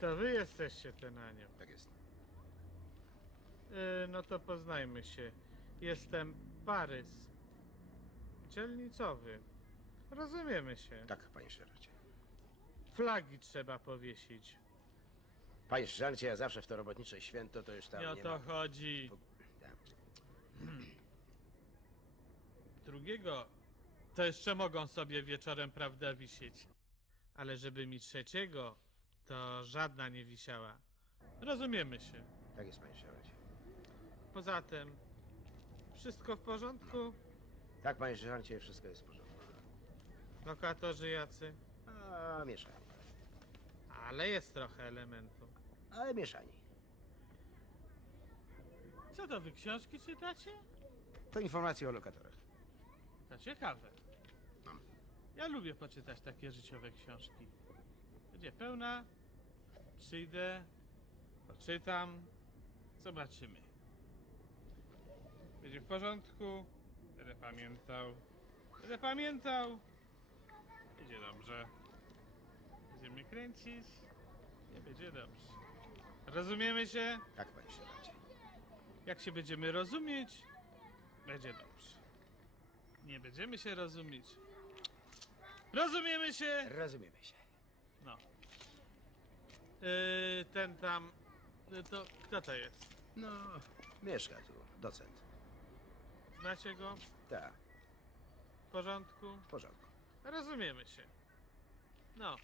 To wy jesteście ten anioł. Tak jest. Yy, no to poznajmy się. Jestem Parys. Dzielnicowy. Rozumiemy się. Tak, panie sierżancie. Flagi trzeba powiesić. Panie sierżancie, ja zawsze w to robotnicze święto to już tam Nie o nie to ma... chodzi. Tak. Drugiego to jeszcze mogą sobie wieczorem, prawda, wisieć. Ale żeby mi trzeciego, to żadna nie wisiała. Rozumiemy się. Tak jest, panie sierżancie. Poza tym, wszystko w porządku? Tak, panie sierżancie, wszystko jest w porządku. Lokatorzy jacy? A, mieszani. Ale jest trochę elementu. Ale mieszani. Co to, wy książki czytacie? To informacje o lokatorach. To ciekawe. Mam. Ja lubię poczytać takie życiowe książki. Będzie pełna, przyjdę, poczytam, zobaczymy. Będzie w porządku, będę pamiętał, będę pamiętał, będzie dobrze. Będziemy kręcić, nie będzie dobrze. Rozumiemy się? Tak, panie sierżancie. Jak się będziemy rozumieć, będzie dobrze. Nie będziemy się rozumieć. Rozumiemy się! Rozumiemy się. Yy, ten tam. Yy, to kto to jest? No, mieszka tu, docent. Znacie go? Tak, W porządku? w porządku. Rozumiemy się. No.